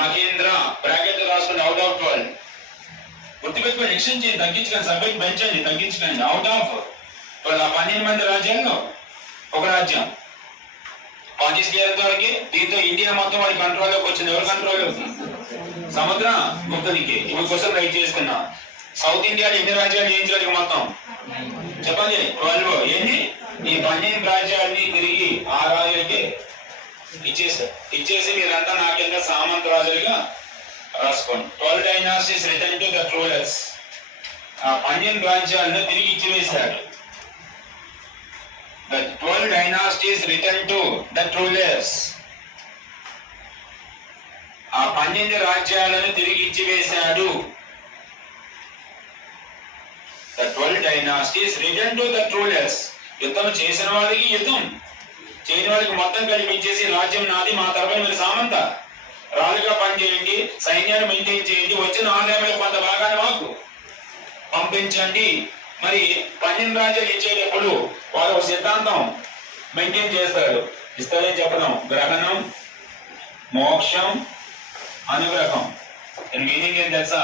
Mahindra bracket రాసుకోండి. Out of 12 గుర్తుపెట్టుకొని extend చేయండి, తగ్గించకండి, సబ్జెక్ట్ పెంచండి, తగ్గించకండి. అవుట్ ఆఫ్ 12 12 మంది రాజ్యాల్లో ఒక రాజ్యం పాకిస్తాన్ వరకు. దీంతో ఇండియా మొత్తం వాడి కంట్రోల్లోకి వచ్చింది. ఎవరు కంట్రోల్? సముద్ర గుప్తునికి. ఇప్పుడు క్వశ్చన్ రైట్ చేసుకున్నా. సౌత్ ఇండియాలో ఎన్ని రాజ్యాలు జయించడానికి మొత్తం చెప్పండి? 12. ఏంటి? ఈ 12 రాజ్యాన్ని తిరిగి ఆ రాజులకి ఇచ్చేసి మీరంతా నాకెంత సామంత రాజులుగా రాసుకోండి. 12 dynasties return to the rulers. ఆ 12 రాజ్యాలను తిరిగి ఇచ్చివేశాడు. The 12 dynasties returned to the rulers. ఆ 12 రాజ్యాలను తిరిగి ఇచ్చివేశాడు. The 12 dynasties returned to the rulers. యుద్ధం చేసిన వాడికి యుద్ధం చేయని వాడికి మొత్తం కల్పించేసి రాజ్యం నాది, మా తరపున మీరు సామంత రాజుగా పనిచేయండి, సైన్యాన్ని మెయింటైన్ చేయండి, వచ్చిన ఆదాయంలో కొంత భాగాన్ని మాకు పంపించండి. మరి 12 రాజ్యాలు ఇచ్చేటప్పుడు వాళ్ళు ఒక సిద్ధాంతం మెయింటైన్ చేస్తాడు. ఇస్తాడని చెప్పడం గ్రహణం, మోక్షం, అనుగ్రహం. మీనింగ్ ఏం తెలుసా?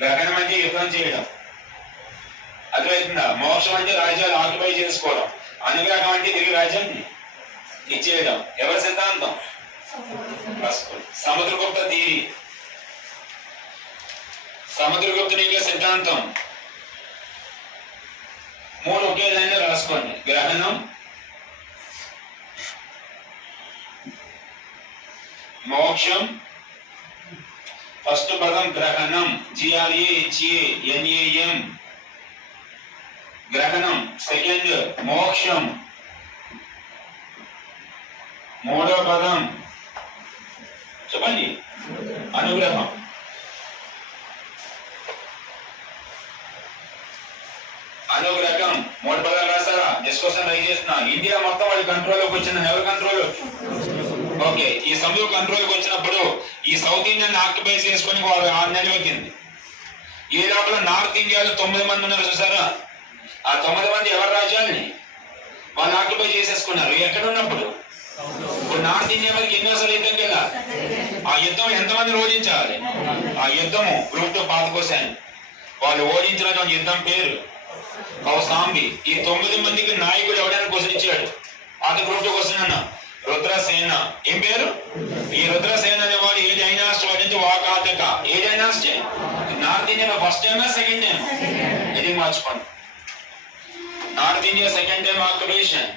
గ్రహణం అంటే యుద్ధం చేయడం, అర్థమవుతుందా? మోక్షం అంటే రాజ్యాలు ఆక్యుపై చేసుకోవడం, అనుగ్రహం అంటే తిరిగి రాజ్యాన్ని ఇచ్చేయడం. ఎవరి సిద్ధాంతం? సముద్రగుప్త థియరీ. సముద్రగుప్తుని యొక్క సిద్ధాంతం 3 ఒకే లైన్ రాసుకోండి. గ్రహణం, మోక్షం. ఫస్ట్ పదం గ్రహణం, GRAHANAM, గ్రహణం. సెకండ్ మోక్షం. మూడో పదం చెప్పండి అనుగ్రహం. అనుగ్రహం 3 పదాలు రాస్తారా? జస్ట్ కోసం ట్రై చేస్తున్నా. ఇండియా మొత్తం వాళ్ళ కంట్రోల్లోకి వచ్చిందని. ఎవరి కంట్రోల్? ఓకే. ఈ సముద్ర కంట్రోల్కి వచ్చినప్పుడు ఈ సౌత్ ఇండియన్ ఆక్యుపై చేసుకొని 6 నెలలు వచ్చింది. ఈ లోపల నార్త్ ఇండియాలో 9 మంది ఉన్నారు చూసారా? ఆ 9 మంది ఎవరి రాజ్యాలని వాళ్ళు ఆక్యుపై చేసేసుకున్నారు. ఎక్కడ ఉన్నప్పుడు? ఇప్పుడు నార్త్ ఇండియా వాళ్ళకి ఎన్నోసార్లు యుద్ధం కదా. ఆ యుద్ధం ఎంతమంది ఓడించాలి? ఆ యుద్ధము గ్రూప్ 2 పాతకోశాను. వాళ్ళు ఓడించినటువంటి యుద్ధం పేరు కౌసాంబి. ఈ 9 మందికి నాయకుడు ఎవడైనా క్వశ్చన్ ఇచ్చాడు. పాత గ్రూప్ 2 క్వశ్చన్ అన్న రుద్రసేన. ఏం పేరు? ఈ రుద్రసేన అనేవాడు ఏ డైనాసిటీ వాడించి వాకాటక. ఏ డైనాసిటీ? నార్త్ ఇండియా ఫస్ట్ టైమా సెకండ్ టైం? ఇది మార్చుకోండి. North India second time occupation.